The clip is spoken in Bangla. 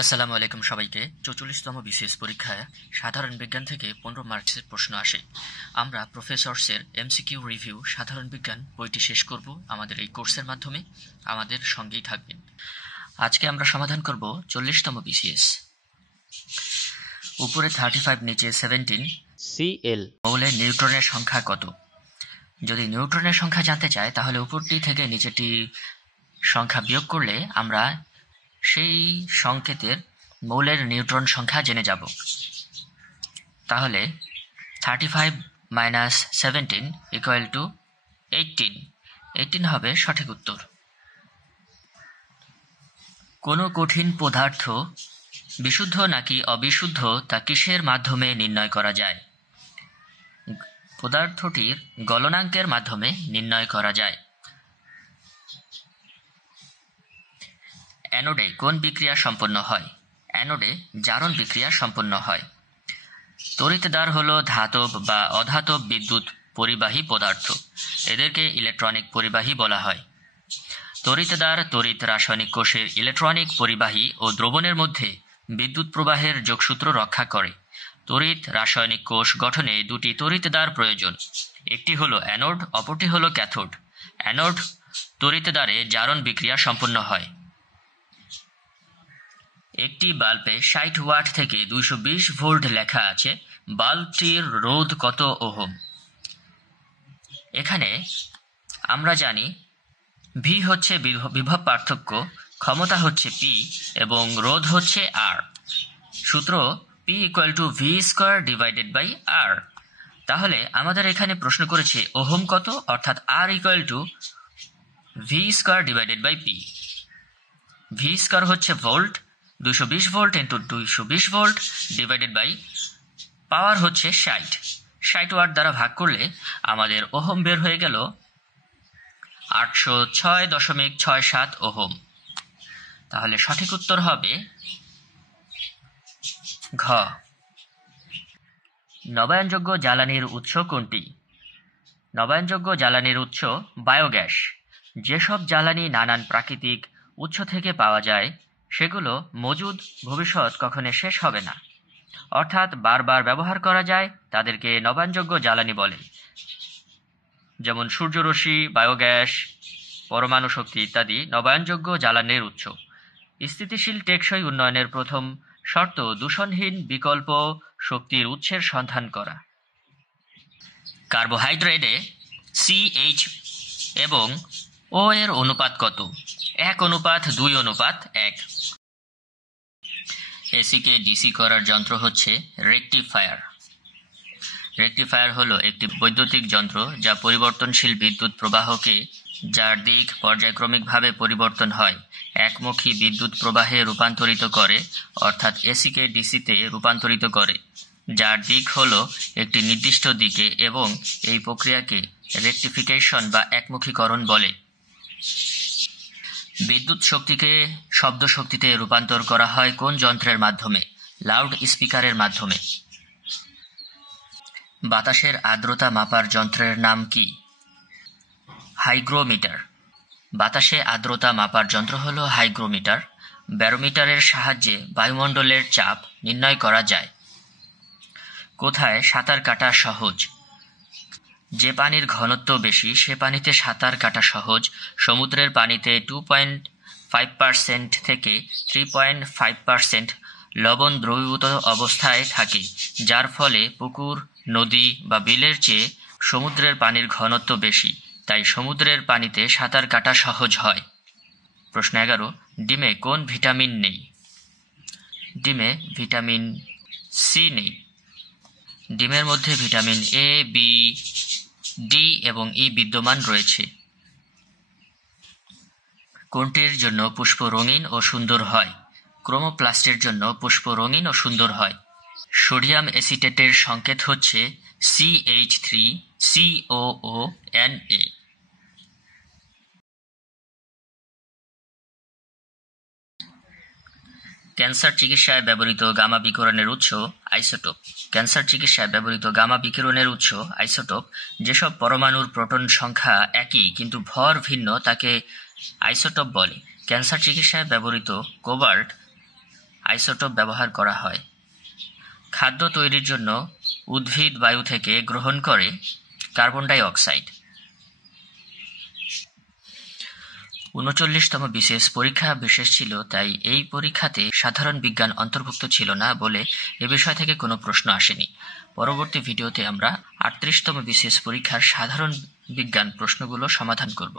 আসসালামু আলাইকুম সবাইকে। ৪৪তম বিসিএস পরীক্ষায় সাধারণ বিজ্ঞান থেকে ১৫ মার্কসের প্রশ্ন আসে। আমরা প্রফেসরসের এমসিকিউ রিভিউ সাধারণ বিজ্ঞান বইটি শেষ করব আমাদের এই কোর্সের মাধ্যমে। আমাদের সঙ্গেই থাকবেন। আজকে আমরা সমাধান করব ৪০তম বিসিএস। উপরে 35, নিচে 17 Cl মৌলের নিউট্রনের সংখ্যা কত? যদি নিউট্রনের সংখ্যা জানতে চাই তাহলে উপরটি থেকে নিচেটি সংখ্যা বিয়োগ করলে আমরা সেই সংকেতের মৌলের নিউট্রন সংখ্যা জেনে যাব। তাহলে 35 - 17 = 18। 18 হবে সঠিক উত্তর। কোনো কঠিন পদার্থ বিশুদ্ধ নাকি অবিশুদ্ধ তা কিসের মাধ্যমে নির্ণয় করা যায়? পদার্থটির গলনাঙ্কের মাধ্যমে নির্ণয় করা যায়। অ্যানোডে কোন বিক্রিয়া সম্পন্ন হয়? অ্যানোডে জারণ বিক্রিয়া সম্পন্ন হয়। তড়িৎদ্বার হল ধাতব বা অধাতব বিদ্যুৎ পরিবাহী পদার্থ। এদেরকে ইলেকট্রনিক পরিবাহী বলা হয়। তড়িৎদ্বার তড়িৎ রাসায়নিক কোষের ইলেকট্রনিক পরিবাহী ও দ্রবণের মধ্যে বিদ্যুৎ প্রবাহের যোগসূত্র রক্ষা করে। তড়িৎ রাসায়নিক কোষ গঠনে দুটি তড়িৎদ্বার প্রয়োজন। একটি হলো অ্যানোড, অপরটি হলো ক্যাথোড। অ্যানোড তড়িৎদ্বারে জারণ বিক্রিয়া সম্পন্ন হয়। একটি বাল্বে 60 ওয়াট থেকে 220 ভোল্ট লেখা আছে। বাল্বটির রোধ কত ওহম? এখানে আমরা জানি ভি হচ্ছে বিভব পার্থক্য, ক্ষমতা হচ্ছে পি এবং রোধ হচ্ছে আর। সূত্র P = V²/R। তাহলে আমাদের এখানে প্রশ্ন করেছে ওহম কত, অর্থাৎ R = V²/P। V² হচ্ছে volt, 220 volt into 220 volt divided by power হচ্ছে 60 ওয়াট দ্বারা ভাগ করলে আমাদের ওহম বের হয়ে গেল 806.67 ওহম। তাহলে সঠিক উত্তর হবে ঘ। নবায়নযোগ্য জ্বালানির উৎস কোনটি? নবায়নযোগ্য জ্বালানির উৎস বায়োগ্যাস। যেসব জ্বালানি নানান প্রাকৃতিক উৎস থেকে পাওয়া যায় সেগুলো মজুদ, ভবিষ্যৎ কখনো শেষ হবে না, অর্থাৎ বারবার ব্যবহার করা যায়, তাদেরকে নবায়নযোগ্য জ্বালানি বলে। যেমন সূর্যরশ্মি, বায়োগ্যাস, পরমাণু শক্তি ইত্যাদি নবায়নযোগ্য জ্বালানির উৎস। স্থিতিশীল টেকসই উন্নয়নের প্রথম শর্ত দূষণহীন বিকল্প শক্তির উৎসের সন্ধান করা। কার্বোহাইড্রেটে CH এবং O এর অনুপাত কত? 1:2:1। এসিকে ডিসি করার যন্ত্র হচ্ছে রেকটিফায়ার। রেকটিফায়ার হলো একটি বৈদ্যুতিক যন্ত্র যা পরিবর্তনশীল বিদ্যুৎ প্রবাহকে, যার দিক পর্যায়ক্রমিকভাবে পরিবর্তন হয়, একমুখী বিদ্যুৎ প্রবাহে রূপান্তরিত করে, অর্থাৎ এসিকে ডিসিতে রূপান্তরিত করে, যার দিক হলো একটি নির্দিষ্ট দিকে, এবং এই প্রক্রিয়াকে রেকটিফিকেশন বা একমুখীকরণ বলে। বিদ্যুৎ শক্তিকে শব্দ শক্তিতে রূপান্তর করা হয় কোন যন্ত্রের মাধ্যমে? লাউড স্পিকারের মাধ্যমে। বাতাসের আর্দ্রতা মাপার যন্ত্রের নাম কি? হাইগ্রোমিটার। বাতাসে আর্দ্রতা মাপার যন্ত্র হলো হাইগ্রোমিটার। ব্যারোমিটারের সাহায্যে বায়ুমণ্ডলের চাপ নির্ণয় করা যায়। কোথায় সাঁতার কাটা সহজ? যে পানির ঘনত্ব বেশি সে পানিতে সাঁতার কাটা সহজ। সমুদ্রের পানিতে 2.5% থেকে 3.5% লবণ দ্রবীভূত অবস্থায় থাকে, যার ফলে পুকুর, নদী বা বিলের চেয়ে সমুদ্রের পানির ঘনত্ব বেশি, তাই সমুদ্রের পানিতে সাঁতার কাটা সহজ হয়। প্রশ্ন 11, ডিমে কোন ভিটামিন নেই? ডিমে ভিটামিন সি নেই। ডিমের মধ্যে ভিটামিন A, B, D এবং E বিদ্যমান রয়েছে। কোনটির জন্য পুষ্প রঙিন ও সুন্দর হয়? ক্রোমোপ্লাস্টের জন্য পুষ্প রঙিন ও সুন্দর হয়। সোডিয়াম অ্যাসিটেটের সংকেত হচ্ছে CH3COONA। ক্যান্সার চিকিৎসায় ব্যবহৃত গামা বিকিরণের উৎস আইসোটোপ। ক্যান্সার চিকিৎসায় ব্যবহৃত গামা বিকিরণের উৎস আইসোটোপ। যেসব পরমাণুর প্রোটন সংখ্যা একই কিন্তু ভর ভিন্ন তাকে আইসোটোপ বলে। ক্যান্সার চিকিৎসায় ব্যবহৃত কোবাল্ট আইসোটোপ ব্যবহার করা হয়? খাদ্য তৈরির জন্য উদ্ভিদ বায়ু থেকে গ্রহণ করে কার্বন ডাই অক্সাইড। ৩৯তম বিসিএস পরীক্ষা বিশেষ ছিল, তাই এই পরীক্ষাতে সাধারণ বিজ্ঞান অন্তর্ভুক্ত ছিল না বলে এ বিষয় থেকে কোনো প্রশ্ন আসেনি। পরবর্তী ভিডিওতে আমরা ৩৮তম বিসিএস পরীক্ষার সাধারণ বিজ্ঞান প্রশ্নগুলো সমাধান করব।